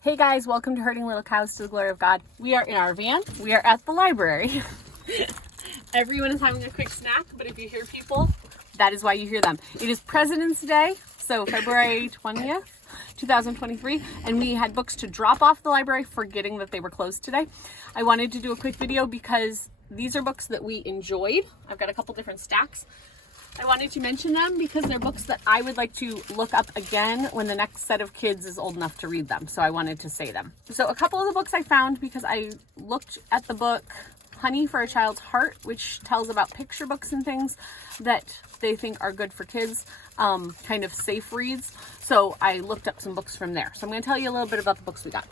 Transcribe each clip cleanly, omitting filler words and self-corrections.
Hey guys, welcome to Herding Little Cows to the Glory of God. We are in our van. We are at the library. Everyone is having a quick snack, but if you hear people, that is why you hear them. It is President's Day, so February 20th, 2023, and we had books to drop off the library, forgetting that they were closed today. I wanted to do a quick video because these are books that we enjoyed. I've got a couple different stacks. I wanted to mention them because they're books that I would like to look up again when the next set of kids is old enough to read them. So I wanted to say them. So a couple of the books I found because I looked at the book Honey for a Child's Heart, which tells about picture books and things that they think are good for kids, kind of safe reads. So I looked up some books from there. So I'm going to tell you a little bit about the books we got.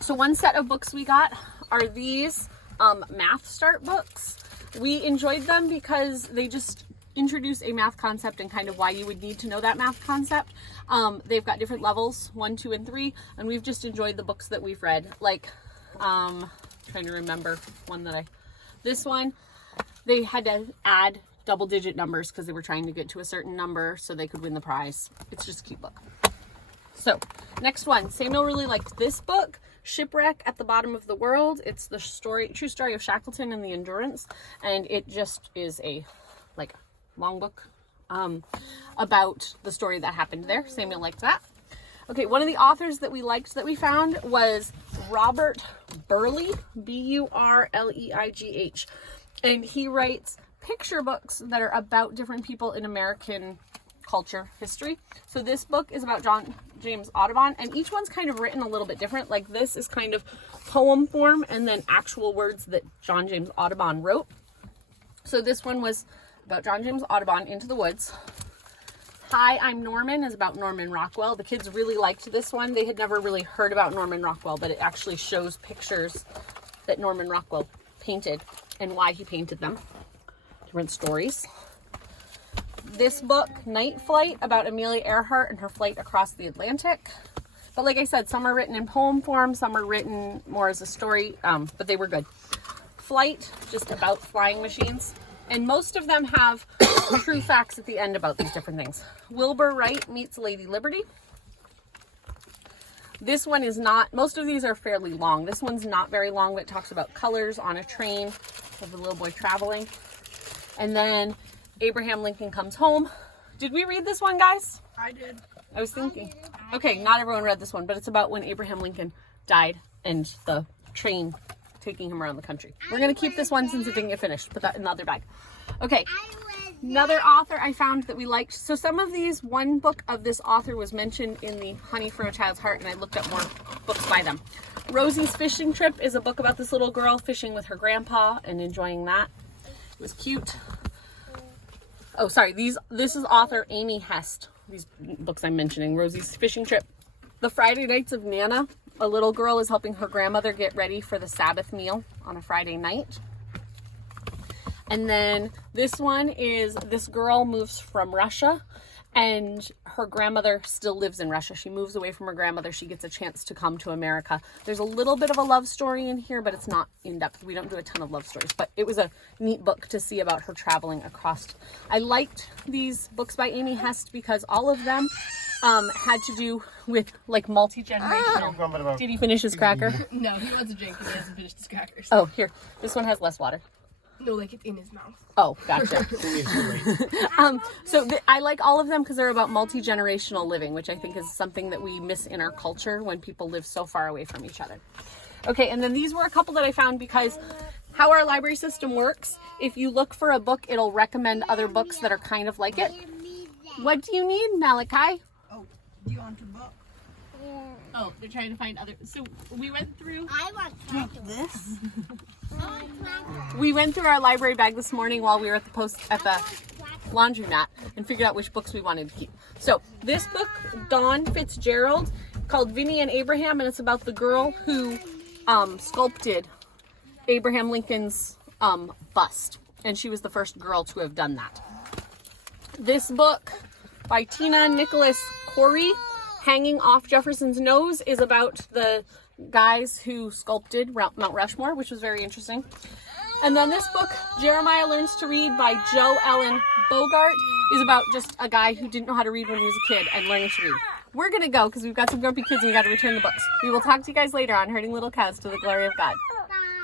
So one set of books we got are these math start books. We enjoyed them because they just introduce a math concept and kind of why you would need to know that math concept. They've got different levels, 1, 2, and 3, and we've just enjoyed the books that we've read. Like, trying to remember one that this one, they had to add double-digit numbers because they were trying to get to a certain number so they could win the prize. It's just a cute book. So, next one. Samuel really liked this book, Shipwreck at the Bottom of the World. It's the true story of Shackleton and the Endurance, and it just is a, long book about the story that happened there. Samuel liked that. Okay, one of the authors that we liked that we found was Robert Burleigh, B-U-R-L-E-I-G-H, and he writes picture books that are about different people in American culture history. So this book is about John James Audubon, and each one's kind of written a little bit different. Like this is kind of poem form and then actual words that John James Audubon wrote. So this one was about John James Audubon, Into the Woods. Hi, I'm Norman is about Norman Rockwell. The kids really liked this one. They had never really heard about Norman Rockwell, but it actually shows pictures that Norman Rockwell painted and why he painted them. Different stories. This book, Night Flight, about Amelia Earhart and her flight across the Atlantic. But like I said, some are written in poem form, some are written more as a story, but they were good. Flight, just about flying machines. And most of them have true facts at the end about these different things. Wilbur Wright meets Lady Liberty. This one is not, most of these are fairly long. This one's not very long, but it talks about colors on a train of a little boy traveling. And then Abraham Lincoln Comes Home. Did we read this one, guys? I did. I was thinking. Okay, not everyone read this one, but it's about when Abraham Lincoln died and the train taking him around the country. We're going to keep this one since it didn't get finished. Put that in the other bag. Okay, another author I found that we liked. So some of these, one book of this author was mentioned in the Honey for a Child's Heart, and I looked up more books by them. Rosie's Fishing Trip is a book about this little girl fishing with her grandpa and enjoying that. It was cute. Oh, sorry, this is author Amy Hest. These books I'm mentioning, Rosie's Fishing Trip. The Friday Nights of Nana. A little girl is helping her grandmother get ready for the Sabbath meal on a Friday night. And then this one is this girl moves from Russia and her grandmother still lives in Russia. She moves away from her grandmother. She gets a chance to come to America. There's a little bit of a love story in here, but it's not in depth. We don't do a ton of love stories, but it was a neat book to see about her traveling across. I liked these books by Amy Hest because all of them had to do with multi-generational. Did he finish his cracker? No, he wants a drink because he hasn't finished his crackers. Oh, here. This one has less water. No, it's in his mouth. Oh, gotcha. I like all of them because they're about multi-generational living, which I think is something that we miss in our culture when people live so far away from each other. Okay, and then these were a couple that I found because how our library system works, if you look for a book, it'll recommend other books that are kind of like it. What do you need, Malachi? Do you want a book? Yeah. Oh, they're trying to find other. So we went through. I want this. We went through our library bag this morning while we were at the laundromat and figured out which books we wanted to keep. So this book, Dawn Fitzgerald, called Vinnie and Abraham, and it's about the girl who sculpted Abraham Lincoln's bust, and she was the first girl to have done that. This book by Tina Nicholas Corey, Hanging Off Jefferson's Nose, is about the guys who sculpted Mount Rushmore, which was very interesting. And then this book, Jeremiah Learns to Read by Joe Ellen Bogart, is about just a guy who didn't know how to read when he was a kid and learning to read. we're going to go because we've got some grumpy kids and we got to return the books. We will talk to you guys later on Herding Little Cows to the Glory of God.